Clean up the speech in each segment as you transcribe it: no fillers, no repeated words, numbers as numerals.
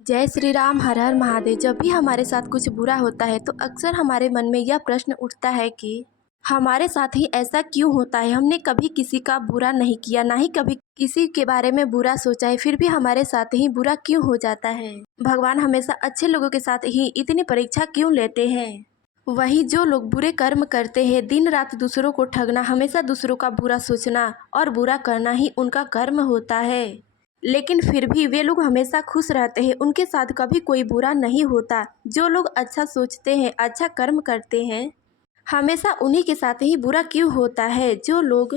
जय श्री राम, हर हर महादेव। जब भी हमारे साथ कुछ बुरा होता है तो अक्सर हमारे मन में यह प्रश्न उठता है कि हमारे साथ ही ऐसा क्यों होता है। हमने कभी किसी का बुरा नहीं किया, ना ही कभी किसी के बारे में बुरा सोचा है, फिर भी हमारे साथ ही बुरा क्यों हो जाता है। भगवान हमेशा अच्छे लोगों के साथ ही इतनी परीक्षा क्यों लेते हैं। वही जो लोग बुरे कर्म करते हैं, दिन रात दूसरों को ठगना, हमेशा दूसरों का बुरा सोचना और बुरा करना ही उनका कर्म होता है, लेकिन फिर भी वे लोग हमेशा खुश रहते हैं, उनके साथ कभी कोई बुरा नहीं होता। जो लोग अच्छा सोचते हैं, अच्छा कर्म करते हैं, हमेशा उन्हीं के साथ ही बुरा क्यों होता है। जो लोग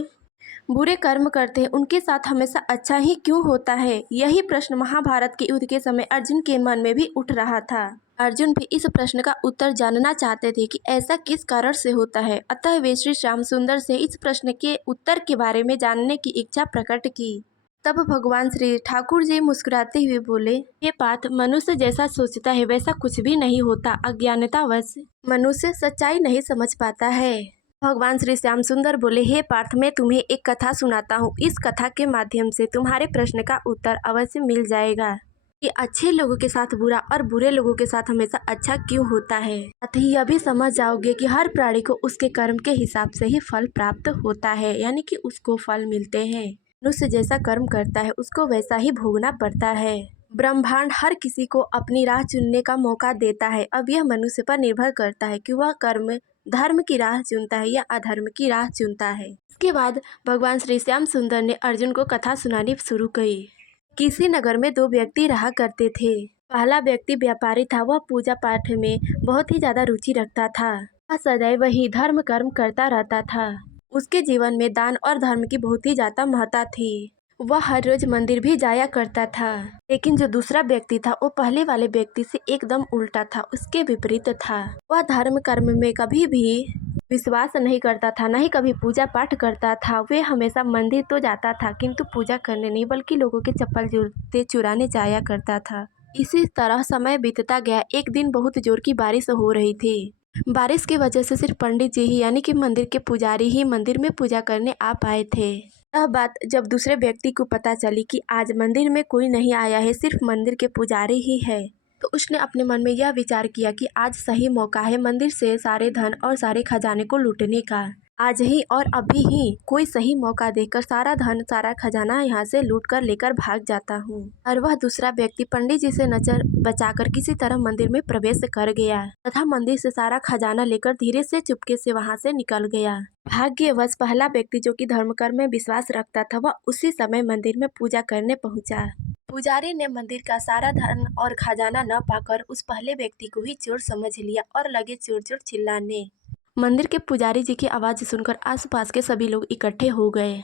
बुरे कर्म करते हैं, उनके साथ हमेशा अच्छा ही क्यों होता है। यही प्रश्न महाभारत के युद्ध के समय अर्जुन के मन में भी उठ रहा था। अर्जुन भी इस प्रश्न का उत्तर जानना चाहते थे कि ऐसा किस कारण से होता है। अतः वे श्री श्याम सुंदर से इस प्रश्न के उत्तर के बारे में जानने की इच्छा प्रकट की। तब भगवान श्री ठाकुर जी मुस्कुराते हुए बोले, हे पार्थ, मनुष्य जैसा सोचता है वैसा कुछ भी नहीं होता। अज्ञानतावश मनुष्य सच्चाई नहीं समझ पाता है। भगवान श्री श्याम सुंदर बोले, हे पार्थ, मैं तुम्हें एक कथा सुनाता हूँ। इस कथा के माध्यम से तुम्हारे प्रश्न का उत्तर अवश्य मिल जाएगा कि अच्छे लोगों के साथ बुरा और बुरे लोगों के साथ हमेशा अच्छा क्यों होता है। साथ ही यह भी समझ जाओगे कि हर प्राणी को उसके कर्म के हिसाब से ही फल प्राप्त होता है, यानी कि उसको फल मिलते हैं। मनुष्य जैसा कर्म करता है उसको वैसा ही भोगना पड़ता है। ब्रह्मांड हर किसी को अपनी राह चुनने का मौका देता है। अब यह मनुष्य पर निर्भर करता है कि वह कर्म धर्म की राह चुनता है या अधर्म की राह चुनता है। इसके बाद भगवान श्री श्याम सुंदर ने अर्जुन को कथा सुनानी शुरू की। किसी नगर में दो व्यक्ति रहा करते थे। पहला व्यक्ति व्यापारी था। वह पूजा पाठ में बहुत ही ज्यादा रुचि रखता था। वह सदैव ही धर्म कर्म करता रहता था। उसके जीवन में दान और धर्म की बहुत ही ज्यादा महत्ता थी। वह हर रोज मंदिर भी जाया करता था। लेकिन जो दूसरा व्यक्ति था वो पहले वाले व्यक्ति से एकदम उल्टा था, उसके विपरीत था। वह धर्म कर्म में कभी भी विश्वास नहीं करता था, न ही कभी पूजा पाठ करता था। वे हमेशा मंदिर तो जाता था किंतु पूजा करने नहीं, बल्कि लोगों के चप्पल जूते चुराने जाया करता था। इसी तरह समय बीतता गया। एक दिन बहुत जोर की बारिश हो रही थी। बारिश की वजह से सिर्फ पंडित जी ही, यानी कि मंदिर के पुजारी ही मंदिर में पूजा करने आ पाए थे। यह बात जब दूसरे व्यक्ति को पता चली कि आज मंदिर में कोई नहीं आया है, सिर्फ मंदिर के पुजारी ही है, तो उसने अपने मन में यह विचार किया कि आज सही मौका है मंदिर से सारे धन और सारे खजाने को लूटने का। आज ही और अभी ही कोई सही मौका देकर सारा धन सारा खजाना यहाँ से लूट कर लेकर भाग जाता हूँ। और वह दूसरा व्यक्ति पंडित जी से नजर बचाकर किसी तरह मंदिर में प्रवेश कर गया तथा मंदिर से सारा खजाना लेकर धीरे से चुपके से वहाँ से निकल गया। भाग्यवश पहला व्यक्ति, जो कि धर्म कर्म में विश्वास रखता था, वह उसी समय मंदिर में पूजा करने पहुंचा। पुजारी ने मंदिर का सारा धन और खजाना न पाकर उस पहले व्यक्ति को ही चोर समझ लिया और लगे चोर चोर चिल्लाने। मंदिर के पुजारी जी की आवाज सुनकर आसपास के सभी लोग इकट्ठे हो गए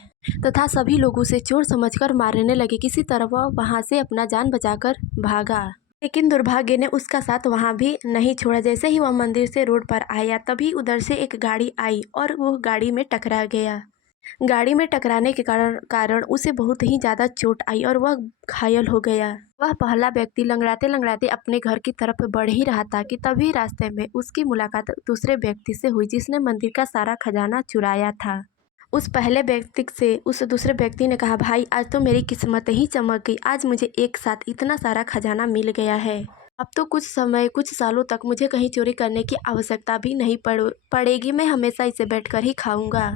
तथा सभी लोग उसे चोर समझकर मारने लगे। किसी तरह वह वहां से अपना जान बचाकर भागा, लेकिन दुर्भाग्य ने उसका साथ वहां भी नहीं छोड़ा। जैसे ही वह मंदिर से रोड पर आया, तभी उधर से एक गाड़ी आई और वो गाड़ी में टकरा गया। गाड़ी में टकराने के कारण उसे बहुत ही ज्यादा चोट आई और वह घायल हो गया। वह पहला व्यक्ति लंगड़ाते लंगड़ाते अपने घर की तरफ बढ़ ही रहा था कि तभी रास्ते में उसकी मुलाकात दूसरे व्यक्ति से हुई, जिसने मंदिर का सारा खजाना चुराया था। उस पहले व्यक्ति से उस दूसरे व्यक्ति ने कहा, भाई, आज तो मेरी किस्मत ही चमक गई। आज मुझे एक साथ इतना सारा खजाना मिल गया है। अब तो कुछ सालों तक मुझे कहीं चोरी करने की आवश्यकता भी नहीं पड़ेगी। मैं हमेशा इसे बैठकर ही खाऊंगा।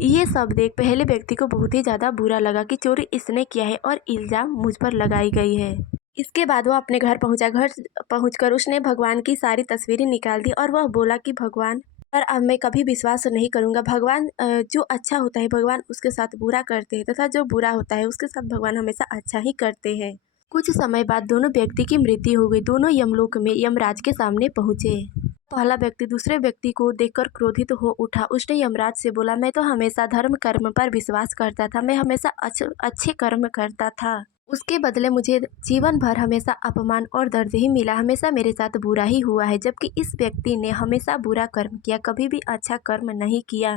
ये सब देख पहले व्यक्ति को बहुत ही ज़्यादा बुरा लगा कि चोरी इसने किया है और इल्ज़ाम मुझ पर लगाई गई है। इसके बाद वो अपने घर पहुंचा। घर पहुंचकर उसने भगवान की सारी तस्वीरें निकाल दी और वह बोला कि भगवान पर अब मैं कभी विश्वास नहीं करूंगा। भगवान जो अच्छा होता है भगवान उसके साथ बुरा करते हैं, तथा जो बुरा होता है उसके साथ भगवान हमेशा अच्छा ही करते हैं। कुछ समय बाद दोनों व्यक्ति की मृत्यु हो गई। दोनों यमलोक में यमराज के सामने पहुंचे। पहला व्यक्ति दूसरे व्यक्ति को देखकर क्रोधित हो उठा। उसने यमराज से बोला, मैं तो हमेशा धर्म कर्म पर विश्वास करता था, मैं हमेशा अच्छे कर्म करता था। उसके बदले मुझे जीवन भर हमेशा अपमान और दर्द ही मिला। हमेशा मेरे साथ बुरा ही हुआ है, जबकि इस व्यक्ति ने हमेशा बुरा कर्म किया, कभी भी अच्छा कर्म नहीं किया।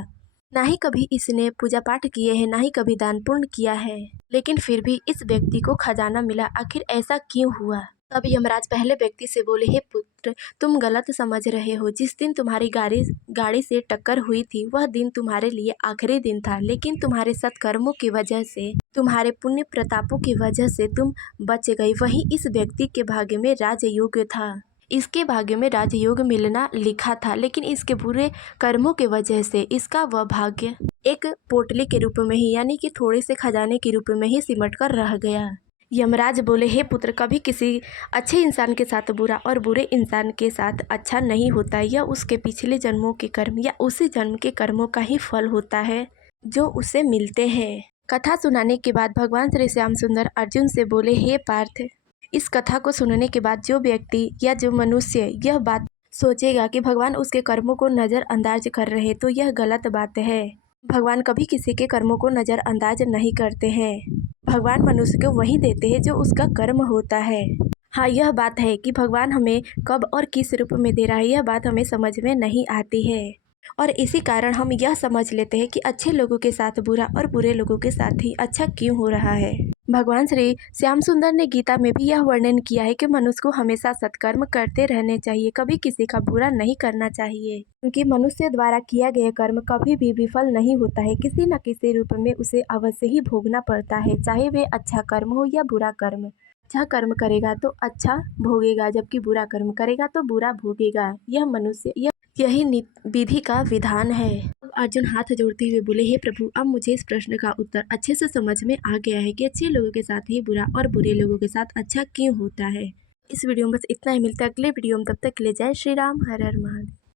ना ही कभी इसने पूजा पाठ किए हैं, ना ही कभी दान पुण्य किया है, लेकिन फिर भी इस व्यक्ति को खजाना मिला। आखिर ऐसा क्यों हुआ। तब यमराज पहले व्यक्ति से बोले, हे पुत्र, तुम गलत समझ रहे हो। जिस दिन तुम्हारी गाड़ी से टक्कर हुई थी वह दिन तुम्हारे लिए आखिरी दिन था, लेकिन तुम्हारे सत्कर्मों की वजह से, तुम्हारे पुण्य प्रतापों की वजह से तुम बच गई। वहीं इस व्यक्ति के भाग्य में राजयोग था। इसके भाग्य में राजयोग मिलना लिखा था, लेकिन इसके बुरे कर्मों के वजह से इसका वह भाग्य एक पोटली के रूप में ही, यानी कि थोड़े से खजाने के रूप में ही सिमट कर रह गया। यमराज बोले, हे पुत्र, कभी किसी अच्छे इंसान के साथ बुरा और बुरे इंसान के साथ अच्छा नहीं होता। यह उसके पिछले जन्मों के कर्म या उसी जन्म के कर्मों का ही फल होता है जो उसे मिलते हैं। कथा सुनाने के बाद भगवान श्री श्याम सुंदर अर्जुन से बोले, हे पार्थ, इस कथा को सुनने के बाद जो व्यक्ति या जो मनुष्य यह बात सोचेगा कि भगवान उसके कर्मों को नज़रअंदाज कर रहे, तो यह गलत बात है। भगवान कभी किसी के कर्मों को नज़रअंदाज नहीं करते हैं। भगवान मनुष्य को वही देते हैं जो उसका कर्म होता है। हाँ, यह बात है कि भगवान हमें कब और किस रूप में दे रहा है, यह बात हमें समझ में नहीं आती है, और इसी कारण हम यह समझ लेते हैं कि अच्छे लोगों के साथ बुरा और बुरे लोगों के साथ ही अच्छा क्यों हो रहा है। भगवान श्री श्याम सुंदर ने गीता में भी यह वर्णन किया है कि मनुष्य को हमेशा सत्कर्म करते रहने चाहिए, कभी किसी का बुरा नहीं करना चाहिए, क्योंकि मनुष्य द्वारा किया गया कर्म कभी भी विफल नहीं होता है। किसी न किसी रूप में उसे अवश्य ही भोगना पड़ता है, चाहे वे अच्छा कर्म हो या बुरा कर्म। अच्छा कर्म करेगा तो अच्छा भोगेगा, जबकि बुरा कर्म करेगा तो बुरा भोगेगा। यही विधि का विधान है। अब अर्जुन हाथ जोड़ते हुए बोले, हे प्रभु, अब मुझे इस प्रश्न का उत्तर अच्छे से समझ में आ गया है कि अच्छे लोगों के साथ ही बुरा और बुरे लोगों के साथ अच्छा क्यों होता है। इस वीडियो में बस इतना ही। मिलता है अगले वीडियो में, तब तक के लिए जय श्री राम, हर हर महादेव।